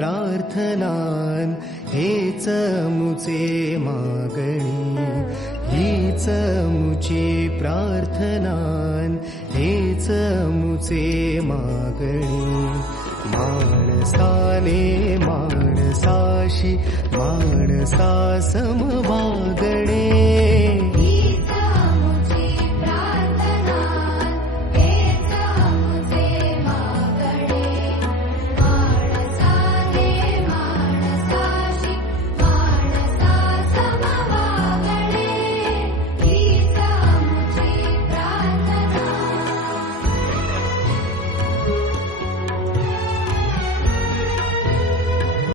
प्रार्थनान हेच मुचे मागणी, हीच मुची प्रार्थनान हेच मुचे मागणी. माणसाने माणसाशी माणसा सम वागणे,